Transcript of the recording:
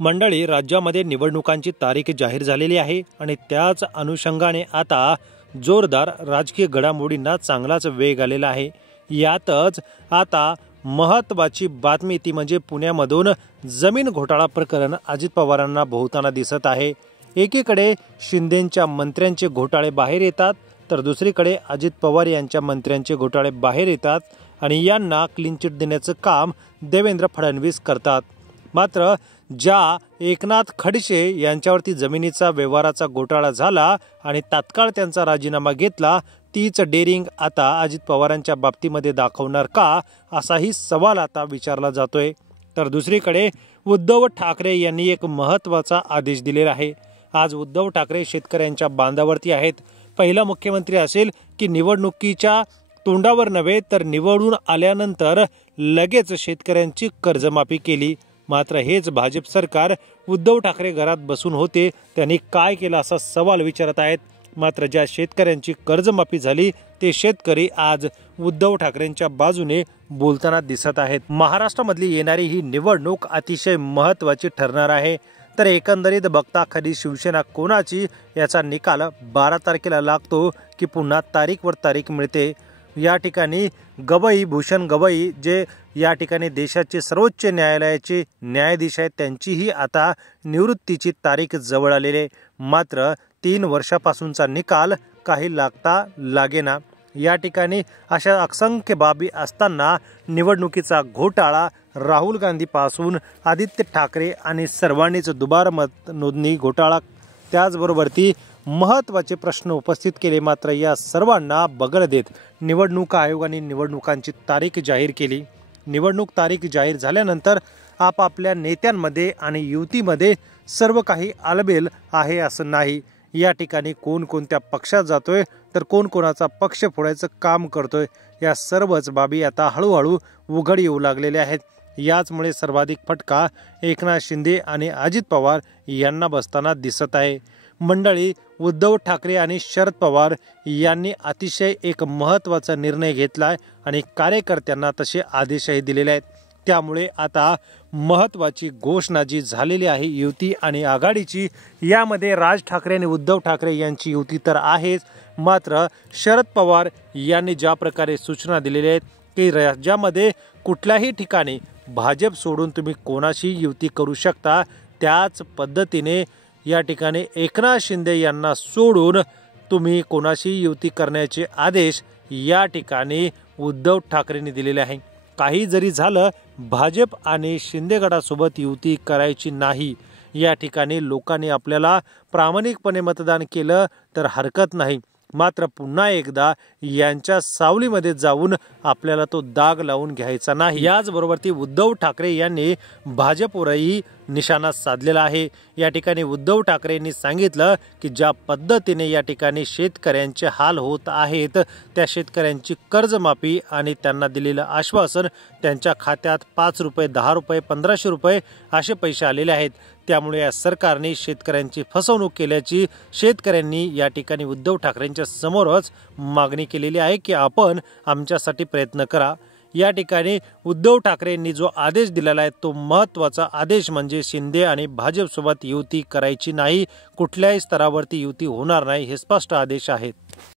मंडळी, राज्यामध्ये निवडणुकांची तारीख जाहीर झालेली आहे आणि त्याच अनुषंगाने आता जोरदार राजकीय घडामोडींना चांगलाच वेग आलेला आहे। यातच आता महत्त्वाची बातमी ती म्हणजे पुण्यामधून जमीन घोटाळा प्रकरण अजित पवारांना भोवताना दिसत आहे। एकीकडे शिंदेंच्या मंत्र्यांचे घोटाळे बाहेर येतात, तर दुसरीकडे अजित पवार यांच्या मंत्र्यांचे घोटाळे बाहेर येतात आणि यांना क्लीन चिट देण्याचं काम देवेंद्र फडणवीस करतात। मात्र ज्या एकनाथ खडसे यांच्यावरती जमिनीचा व्यवहाराचा घोटाळा झाला आणि तात्काळ त्यांचा राजीनामा घेतला, तीच डेअरिंग आता अजित पवारांच्या बाबतीमध्ये दाखवणार का, असाही सवाल आता विचारला जातोय। तर दुसरीकडे उद्धव ठाकरे यांनी एक महत्त्वाचा आदेश दिलेला आहे। आज उद्धव ठाकरे शेतकऱ्यांच्या बांधावरती आहेत। पहिला मुख्यमंत्री असेल की निवडणुकीच्या तोंडावर नव्हे तर निवडून आल्यानंतर लगेच शेतकऱ्यांची कर्जमाफी केली। मात्र हेच भाजप सरकार उद्धव ठाकरे घरात बसून होते, त्यांनी काय केलं असा सवाल विचारत आहेत। मात्र ज्या शेतकऱ्यांची कर्जमाफी झाली ते शेतकरी आज उद्धव ठाकरेंच्या बाजूने बोलताना दिसत आहेत। महाराष्ट्रामधली येणारी ही निवडणूक अतिशय महत्त्वाची ठरणार आहे। तर एकंदरीत बघता खरी शिवसेना कोणाची याचा निकाल 12 तारखेला लागतो की पुन्हा तारीखवर तारीख मिळते। या ठिकाणी गवई भूषण गवई जे या ठिकाणी देशाचे सर्वोच्च न्यायालयाचे न्यायाधीश आहेत, त्यांचीही आता निवृत्तीची तारीख जवळ आलेली आहे। मात्र 3 वर्षापासूनचा निकाल काही लागता लागेना। या ठिकाणी अशा असंख्य बाबी असताना निवडणुकीचा घोटाळा राहुल गांधी पासून आदित्य ठाकरे आणि सर्वांनीच दुबार मत नोंदणी घोटाळा, त्याचबरोबर ती महत्त्वाचे प्रश्न उपस्थित केले। मात्र या सर्वांना बगल देत निवडणूक आयोगाने निवडणुकांची तारीख जाहीर केली। निवडणूक तारीख जाहीर झाल्यानंतर आपापल्या नेत्यांमध्ये आणि युतीमध्ये सर्व काही आलबेल आहे असं नाही। या ठिकाणी कोण कोणत्या पक्षात जातोय तर कोण कोणाचा पक्ष फोडायचं काम करतोय, या सर्वच बाबी आता हळूहळू उघड येऊ लागलेल्या आहेत। याचमुळे सर्वाधिक फटका एकनाथ शिंदे आणि अजित पवार यांना बसताना दिसत आहे। मंडळी, उद्धव ठाकरे आणि शरद पवार यांनी अतिशय एक महत्त्वाचा निर्णय घेतलाय आणि कार्यकर्त्यांना तसे आदेशही दिलेले आहेत। त्यामुळे आता महत्त्वाची घोषणा जी झालेली आहे युती आणि आघाडीची, यामध्ये राज ठाकरे आणि उद्धव ठाकरे यांची युती तर आहेच, मात्र शरद पवार यांनी ज्या प्रकारे सूचना दिलेल्या आहेत की राज्यामध्ये कुठल्याही ठिकाणी भाजप सोडून तुम्ही कोणाशी युती करू शकता, त्याच पद्धतीने या ठिकाणी एकनाथ शिंदे यांना सोडून तुम्ही कोणाशी युती करण्याचे आदेश या ठिकाणी उद्धव ठाकरेंनी दिलेले आहे। काही जरी झालं, भाजप आणि शिंदे गटासोबत युती करायची नाही। या ठिकाणी लोकांनी आपल्याला प्रामाणिकपणे मतदान केलं तर हरकत नाही, मात्र पुन्हा एकदा यांच्या सावलीमध्ये जाऊन आपल्याला तो दाग लावून घ्यायचा नाही। याचबरोबर ती उद्धव ठाकरे यांनी भाजपवरही निशाणा साधलेला आहे। या ठिकाणी उद्धव ठाकरेंनी सांगितलं की ज्या पद्धतीने या ठिकाणी शेतकऱ्यांचे हाल होत आहेत, त्या शेतकऱ्यांची कर्जमाफी आणि त्यांना दिलेलं आश्वासन, त्यांच्या खात्यात 5 रुपये 10 रुपये 1500 रुपये असे पैसे आलेले आहेत। त्यामुळे या सरकारने शेतकऱ्यांची फसवणूक केल्याची शेतकऱ्यांनी या ठिकाणी उद्धव ठाकरेंच्या समोरच मागणी केलेली आहे की आपण आमच्यासाठी प्रयत्न करा। या ठिकाणी उद्धव ठाकरेंनी जो आदेश दिलेला आहे तो महत्त्वाचा आदेश म्हणजे शिंदे आणि भाजपसोबत युती करायची नाही, कुठल्याही स्तरावरती युती होणार नाही, हे स्पष्ट आदेश आहेत।